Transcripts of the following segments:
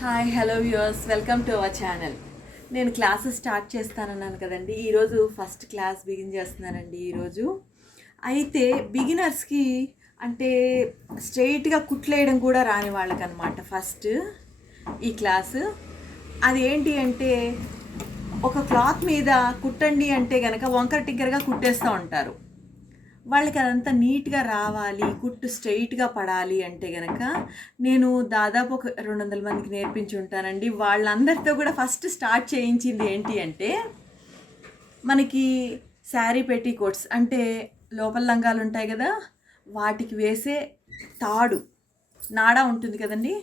Hi hello viewers, welcome to our channel. నేను classes start చేస్తానన్నాను కదండి. ఈరోజు ఫస్ట్ క్లాస్ బిగిన్ చేస్తున్నానండి ఈరోజు. అయితే బిగినర్స్కి అంటే స్ట్రైట్గా కుట్లేయడం కూడా రాని వాళ్ళకనమాట ఫస్ట్ ఈ క్లాసు. అది ఏంటి అంటే ఒక క్లాత్ మీద కుట్టండి అంటే కనుక వంకర టింకరగా కుట్టేస్తూ ఉంటారు. వాళ్ళకి అదంతా నీట్గా రావాలి, కుట్టు స్ట్రైట్గా పడాలి అంటే కనుక నేను దాదాపు ఒక 200 మందికి నేర్పించి ఉంటానండి. వాళ్ళందరితో కూడా ఫస్ట్ స్టార్ట్ చేయించింది ఏంటి అంటే మనకి శారీ పెట్టికోట్స్ అంటే లోపల లంగాలు ఉంటాయి కదా, వాటికి వేసే తాడు నాడా ఉంటుంది కదండి,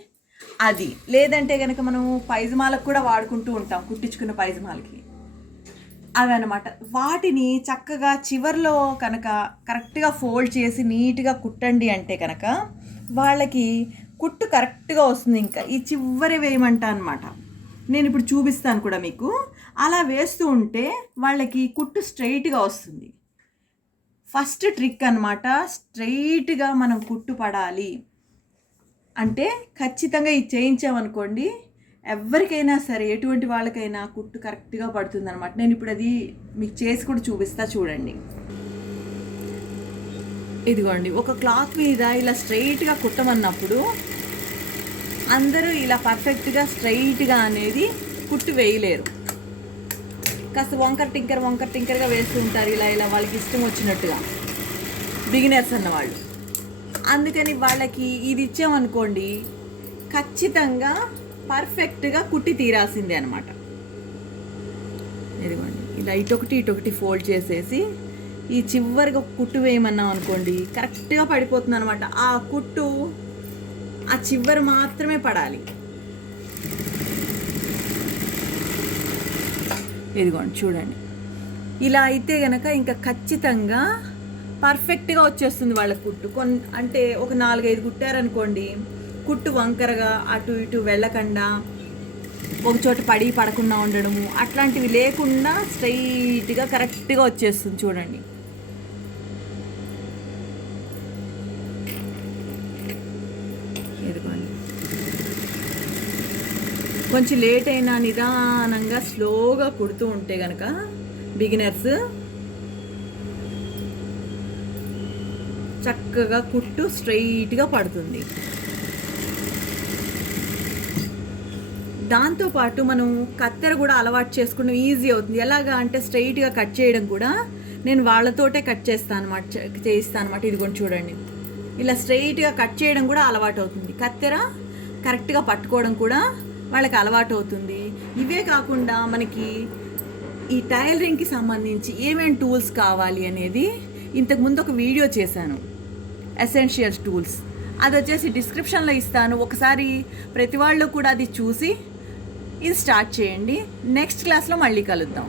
అది లేదంటే కనుక మనం పైజమాలకు కూడా వాడుకుంటూ ఉంటాం, కుట్టించుకున్న పైజమాలకి అవి అనమాట. వాటిని చక్కగా చివర్లో కనుక కరెక్ట్గా ఫోల్డ్ చేసి నీట్గా కుట్టండి అంటే కనుక వాళ్ళకి కుట్టు కరెక్ట్గా వస్తుంది. ఇంకా ఈ చివరి వేయమంట అనమాట. నేను ఇప్పుడు చూపిస్తాను కూడా మీకు. అలా వేస్తూ ఉంటే వాళ్ళకి కుట్టు స్ట్రైట్గా వస్తుంది. ఫస్ట్ ట్రిక్ అనమాట. స్ట్రైట్గా మనం కుట్టు పడాలి అంటే ఖచ్చితంగా ఇది చేయించామనుకోండి, ఎవరికైనా సరే ఎటువంటి వాళ్ళకైనా కుట్టు కరెక్ట్గా పడుతుంది అనమాట. నేను ఇప్పుడు అది మీకు చేసి కూడా చూపిస్తా చూడండి. ఇదిగోండి, ఒక క్లాత్ మీద ఇలా స్ట్రైట్గా కుట్టమన్నప్పుడు అందరూ ఇలా పర్ఫెక్ట్గా స్ట్రైట్గా అనేది కుట్టు వేయలేరు. కాస్త వంకర టింకర్గా వేస్తూ ఉంటారు, ఇలా ఇలా వాళ్ళకి ఇష్టం వచ్చినట్టుగా బిగినర్స్ అన్నవాళ్ళు. అందుకని వాళ్ళకి ఇది ఇచ్చామనుకోండి ఖచ్చితంగా పర్ఫెక్ట్గా కుట్టి తీరాల్సిందే అనమాట. ఇదిగోండి, ఇలా ఇటొకటి ఫోల్డ్ చేసేసి ఈ చివరిగా కుట్టు వేయమన్నాం అనుకోండి కరెక్ట్గా పడిపోతుంది అనమాట. ఆ కుట్టు ఆ చివరి మాత్రమే పడాలి. ఇదిగోండి చూడండి, ఇలా అయితే గనక ఇంకా ఖచ్చితంగా పర్ఫెక్ట్గా వచ్చేస్తుంది వాళ్ళ కుట్టు. అంటే ఒక 4-5 కుట్టారనుకోండి, కుట్టు వంకరగా అటు ఇటు వెళ్ళకుండా ఒకచోట పడకుండా ఉండడము అట్లాంటివి లేకుండా స్ట్రైట్గా కరెక్ట్గా వచ్చేస్తుంది. చూడండి, ఎదుగుండి. కొంచెం లేట్ అయినా నిదానంగా స్లోగా కుడుతూ ఉంటే కనుక బిగినర్స్ చక్కగా కుట్టు స్ట్రైట్గా పడుతుంది. దాంతోపాటు మనం కత్తెర కూడా అలవాటు చేసుకోవడం ఈజీ అవుతుంది. ఎలాగా అంటే స్ట్రైట్గా కట్ చేయడం కూడా నేను వాళ్ళతోటే కట్ చేయిస్తాను అనమాట. ఇదిగోండి చూడండి, ఇలా స్ట్రైట్గా కట్ చేయడం కూడా అలవాటు అవుతుంది. కత్తెర కరెక్ట్గా పట్టుకోవడం కూడా వాళ్ళకి అలవాటు అవుతుంది. ఇవే కాకుండా మనకి ఈ టైలరింగ్కి సంబంధించి ఏమేమి టూల్స్ కావాలి అనేది ఇంతకుముందు ఒక వీడియో చేశాను, ఎసెన్షియల్ టూల్స్. అది వచ్చేసి డిస్క్రిప్షన్లో ఇస్తాను. ఒకసారి ప్రతి వాళ్ళు కూడా అది చూసి ఇది స్టార్ట్ చేయండి. నెక్స్ట్ క్లాస్లో మళ్ళీ కలుద్దాం.